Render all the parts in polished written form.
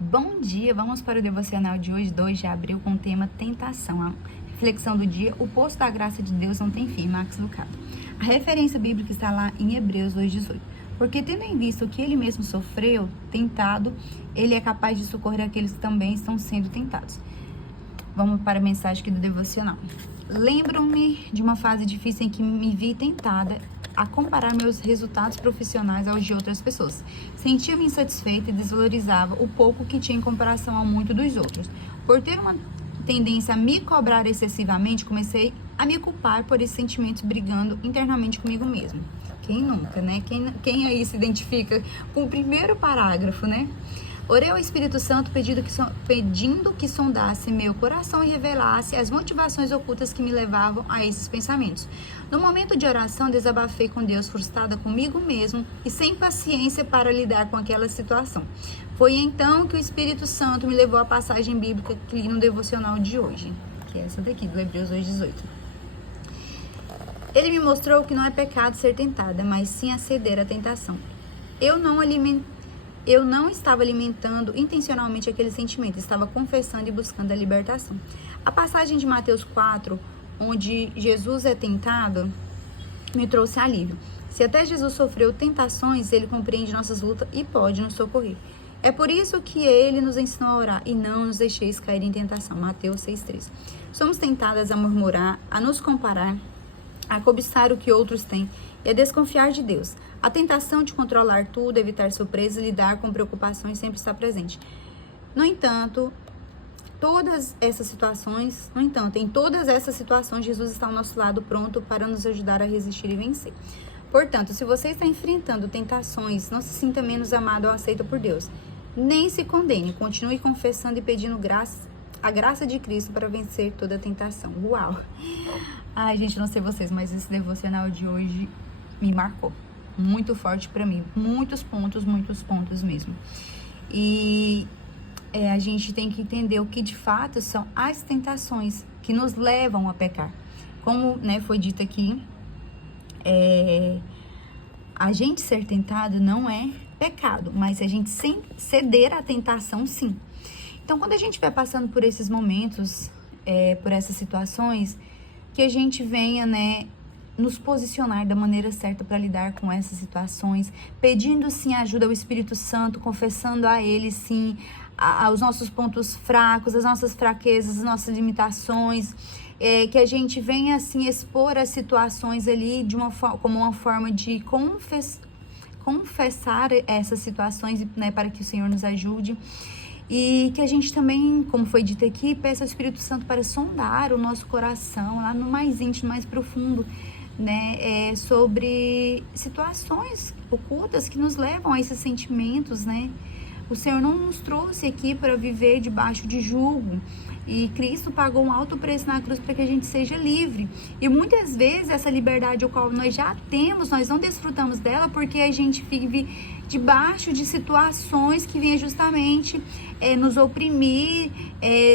Bom dia, vamos para o devocional de hoje, 2 de abril, com o tema tentação. A reflexão do dia, o poço da graça de Deus não tem fim, Max Lucado. A referência bíblica está lá em Hebreus 2,18. Porque tendo em vista o que ele mesmo sofreu, tentado, ele é capaz de socorrer aqueles que também estão sendo tentados. Vamos para a mensagem aqui do devocional. Lembro-me de uma fase difícil em que me vi tentada a comparar meus resultados profissionais aos de outras pessoas. Sentia-me insatisfeita e desvalorizava o pouco que tinha em comparação ao muito dos outros. Por ter uma tendência a me cobrar excessivamente, comecei a me culpar por esses sentimentos, brigando internamente comigo mesmo. Quem nunca, né? Quem aí se identifica com o primeiro parágrafo, né? Orei ao Espírito Santo pedindo que sondasse meu coração e revelasse as motivações ocultas que me levavam a esses pensamentos. No momento de oração, desabafei com Deus, frustrada comigo mesmo e sem paciência para lidar com aquela situação. Foi então que o Espírito Santo me levou à passagem bíblica que li no devocional de hoje, que é essa daqui, do Hebreus 2,18. Ele me mostrou que não é pecado ser tentada, mas sim a ceder à tentação. Eu não estava alimentando intencionalmente aquele sentimento, estava confessando e buscando a libertação. A passagem de Mateus 4, onde Jesus é tentado, me trouxe alívio. Se até Jesus sofreu tentações, ele compreende nossas lutas e pode nos socorrer. É por isso que ele nos ensinou a orar e não nos deixeis cair em tentação. Mateus 6,3. Somos tentadas a murmurar, a nos comparar, a cobiçar o que outros têm e a desconfiar de Deus. A tentação de controlar tudo, evitar surpresas e lidar com preocupações sempre está presente. No entanto, em todas essas situações, Jesus está ao nosso lado, pronto para nos ajudar a resistir e vencer. Portanto, se você está enfrentando tentações, não se sinta menos amado ou aceito por Deus. Nem se condene, continue confessando e pedindo a graça de Cristo para vencer toda a tentação. Uau! Ai, gente, não sei vocês, mas esse devocional de hoje me marcou. Muito forte para mim. Muitos pontos mesmo. E a gente tem que entender o que de fato são as tentações que nos levam a pecar. Como, foi dito aqui, a gente ser tentado não é pecado, mas a gente sem ceder à tentação, sim. Então, quando a gente vai passando por esses momentos, por essas situações, que a gente venha, nos posicionar da maneira certa para lidar com essas situações, pedindo, sim, ajuda ao Espírito Santo, confessando a Ele, sim, os nossos pontos fracos, as nossas fraquezas, as nossas limitações, que a gente venha, assim, expor as situações ali como uma forma de confessar essas situações, para que o Senhor nos ajude. E que a gente também, como foi dito aqui, peça ao Espírito Santo para sondar o nosso coração, lá no mais íntimo, mais profundo, sobre situações ocultas que nos levam a esses sentimentos, O Senhor não nos trouxe aqui para viver debaixo de julgo. E Cristo pagou um alto preço na cruz para que a gente seja livre. E muitas vezes essa liberdade ao qual nós já temos, nós não desfrutamos dela porque a gente vive debaixo de situações que vêm justamente nos oprimir,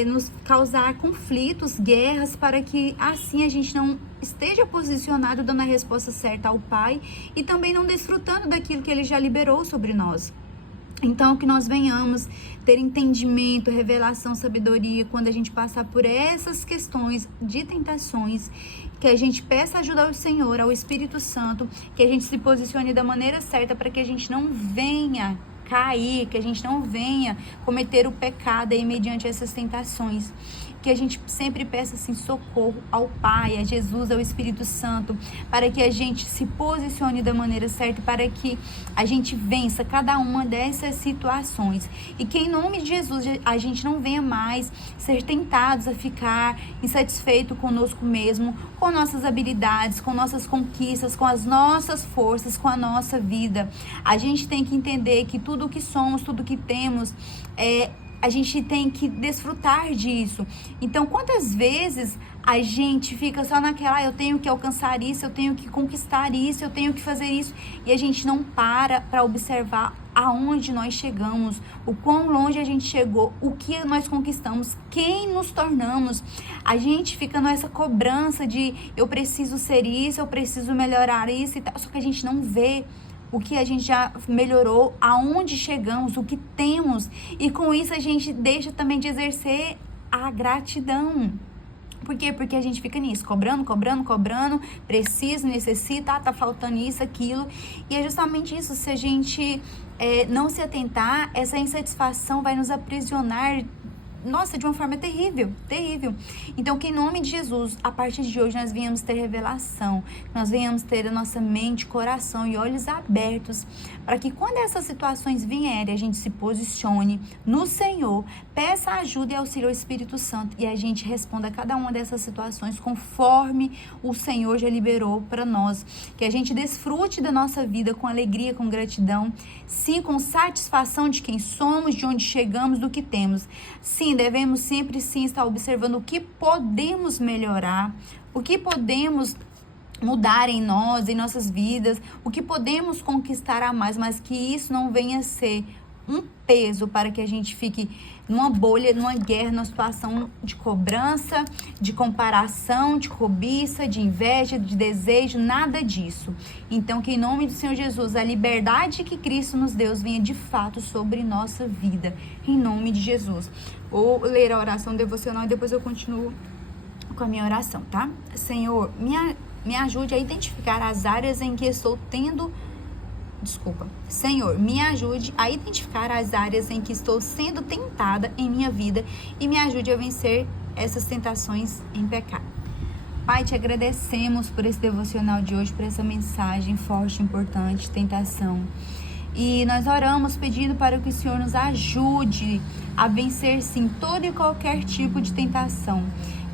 nos causar conflitos, guerras, para que assim a gente não esteja posicionado dando a resposta certa ao Pai e também não desfrutando daquilo que Ele já liberou sobre nós. Então, que nós venhamos ter entendimento, revelação, sabedoria, quando a gente passar por essas questões de tentações, que a gente peça ajuda ao Senhor, ao Espírito Santo, que a gente se posicione da maneira certa para que a gente não venha cair, que a gente não venha cometer o pecado aí mediante essas tentações. Que a gente sempre peça, assim, socorro ao Pai, a Jesus, ao Espírito Santo, para que a gente se posicione da maneira certa, para que a gente vença cada uma dessas situações. E que em nome de Jesus a gente não venha mais ser tentados a ficar insatisfeito conosco mesmo, com nossas habilidades, com nossas conquistas, com as nossas forças, com a nossa vida. A gente tem que entender que tudo o que somos, tudo o que temos, a gente tem que desfrutar disso. Então, quantas vezes a gente fica só naquela, eu tenho que alcançar isso, eu tenho que conquistar isso, eu tenho que fazer isso, e a gente não para observar aonde nós chegamos, o quão longe a gente chegou, o que nós conquistamos, quem nos tornamos. A gente fica nessa cobrança de eu preciso ser isso, eu preciso melhorar isso e tal, só que a gente não vê o que a gente já melhorou, aonde chegamos, o que temos. E com isso a gente deixa também de exercer a gratidão. Por quê? Porque a gente fica nisso, cobrando, preciso, necessita, tá faltando isso, aquilo. E é justamente isso, se a gente não se atentar, essa insatisfação vai nos aprisionar, nossa, de uma forma terrível, terrível. Então, que em nome de Jesus, a partir de hoje, nós venhamos ter revelação, nós venhamos ter a nossa mente, coração e olhos abertos, para que quando essas situações vierem, a gente se posicione no Senhor, peça ajuda e auxílio ao Espírito Santo, e a gente responda a cada uma dessas situações conforme o Senhor já liberou para nós. Que a gente desfrute da nossa vida com alegria, com gratidão, sim, com satisfação de quem somos, de onde chegamos, do que temos. Sim, devemos sempre sim estar observando o que podemos melhorar, o que podemos mudar em nós, em nossas vidas, o que podemos conquistar a mais, mas que isso não venha a ser um peso para que a gente fique numa bolha, numa guerra, numa situação de cobrança, de comparação, de cobiça, de inveja, de desejo, nada disso. Então, que em nome do Senhor Jesus, a liberdade que Cristo nos deu venha de fato sobre nossa vida, em nome de Jesus. Vou ler a oração devocional e depois eu continuo com a minha oração, tá? Senhor, me ajude a identificar as áreas em que estou Senhor, me ajude a identificar as áreas em que estou sendo tentada em minha vida e me ajude a vencer essas tentações em pecado. Pai, te agradecemos por esse devocional de hoje, por essa mensagem forte, importante, tentação. E nós oramos pedindo para que o Senhor nos ajude a vencer, sim, todo e qualquer tipo de tentação.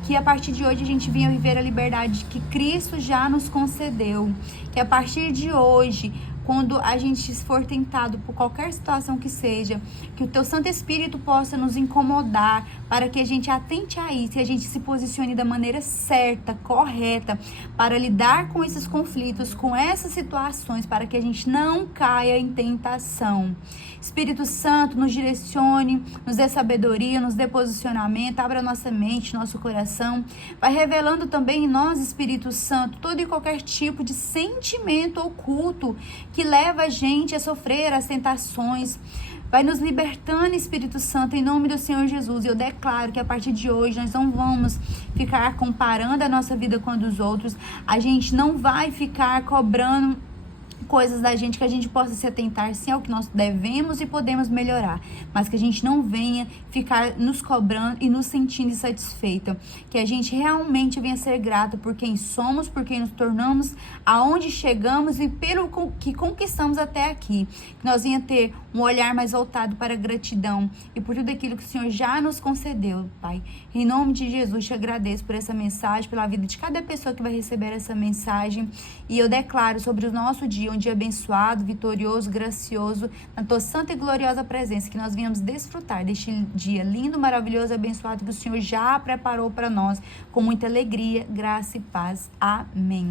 Que a partir de hoje a gente venha viver a liberdade que Cristo já nos concedeu. Que a partir de hoje, quando a gente for tentado por qualquer situação que seja, que o Teu Santo Espírito possa nos incomodar, para que a gente atente a isso e a gente se posicione da maneira certa, correta, para lidar com esses conflitos, com essas situações, para que a gente não caia em tentação. Espírito Santo, nos direcione, nos dê sabedoria, nos dê posicionamento, abra nossa mente, nosso coração. Vai revelando também em nós, Espírito Santo, todo e qualquer tipo de sentimento oculto que leva a gente a sofrer as tentações. Vai nos libertando, Espírito Santo, em nome do Senhor Jesus. E eu declaro que a partir de hoje nós não vamos ficar comparando a nossa vida com a dos outros. A gente não vai ficar cobrando coisas da gente, que a gente possa se atentar sim ao que nós devemos e podemos melhorar, mas que a gente não venha ficar nos cobrando e nos sentindo insatisfeita, que a gente realmente venha ser grata por quem somos, por quem nos tornamos, aonde chegamos e pelo que conquistamos até aqui, que nós venha ter um olhar mais voltado para a gratidão e por tudo aquilo que o Senhor já nos concedeu, Pai. Em nome de Jesus, te agradeço por essa mensagem, pela vida de cada pessoa que vai receber essa mensagem, e eu declaro sobre o nosso dia, um dia abençoado, vitorioso, gracioso, na tua santa e gloriosa presença, que nós venhamos desfrutar deste dia lindo, maravilhoso, abençoado que o Senhor já preparou para nós, com muita alegria, graça e paz. Amém.